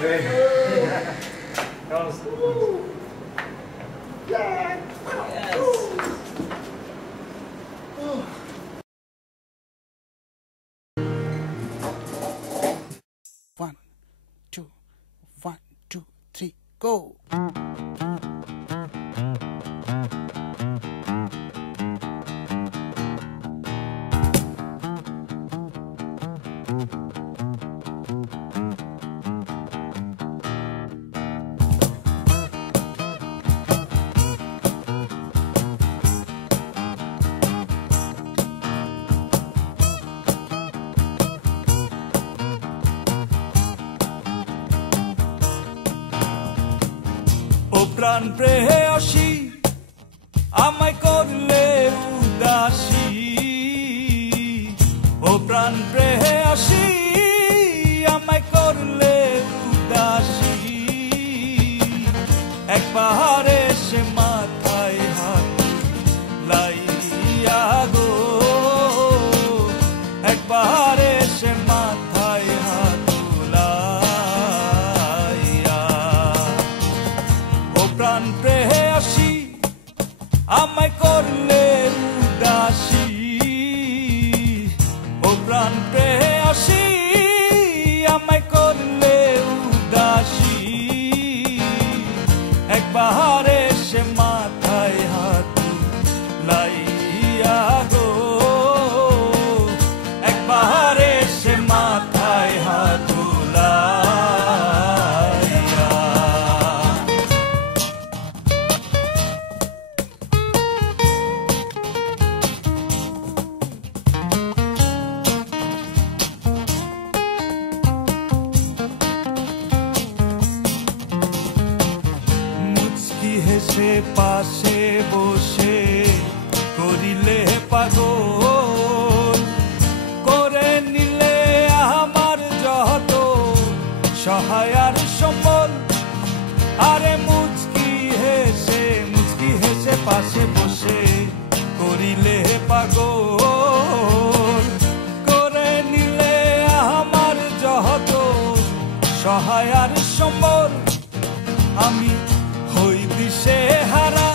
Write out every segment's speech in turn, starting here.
That was Yes. One, two, 1, 2, 3, go. ও প্রাণ প্রেয়সী আমায় করলে উদাসী ও প্রাণ প্রেয়সী আমায় করলে উদাসী একবার এসে মাথায় হাত লাইয়া গো একবার এসে মাথায় হাত প্রাণ প্রেয়সী আমায় করলে উদাসী ও প্রাণ প্রেয়সী আমায় করলে উদাসী একবার এসে মাথায় হাত লাইয়া গো একবার এসে মাথায় হাত হেসে পাশে বসে করিলে পাগল করে নিলে আমার যত সহায়ার সম্বল আরে মুচকি হেসে পাশে বসে করিলে পাগল করে নিলে আমার যত সহায়ার সম্বল আমি হই দিশে হারা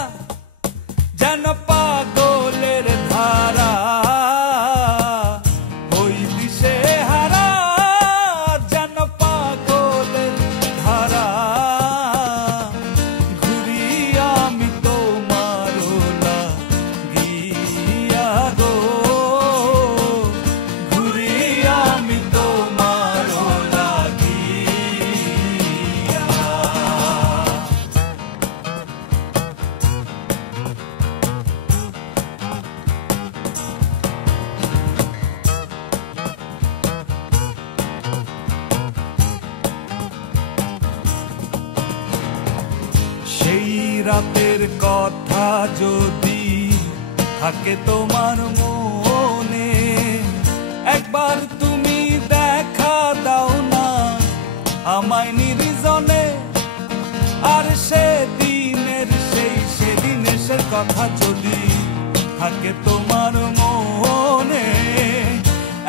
যেন পাগলের ধারা হই দিশে হারা যেন পাগলের ধারা ঘুরি আমি তোমার লাগিয়া গো ঘুরি আমি তোমার লাগিয়া সেই রাতের কথা যদি থাকে তোমার মনে একবার তুমি দেখা দাও না আমায় নির্জনে আর সেদিনের কথা যদি থাকে তোমার মনে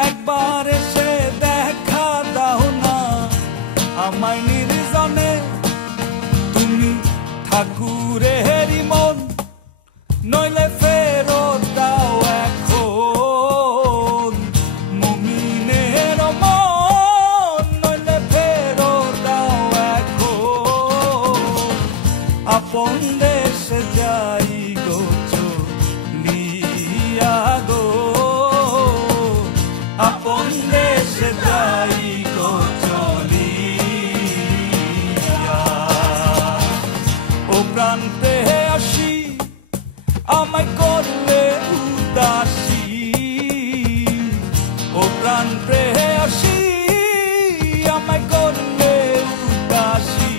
একবার এসে দেখা দাও না আমায় নির্জনে তুমি ঠাকুরেরই মন নইলে ফেরত দাও এখন মুমিনের মন নইলে ফেরত দাও এখন আপন দেশে যাই গো চলিয়া গো আপন দেশে যাই গো চলিয়া ও প্রান্তে আসি আমায় করলে উদাসী ও প্রাণ প্রেয়সী আমায় করলে উদাসী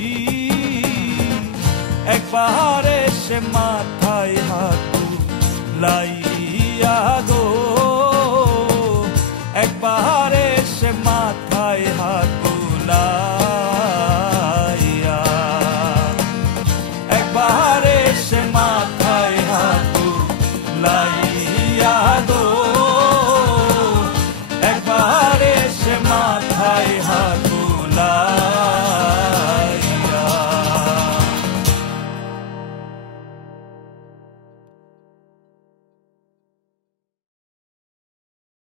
একবার এসে মাথা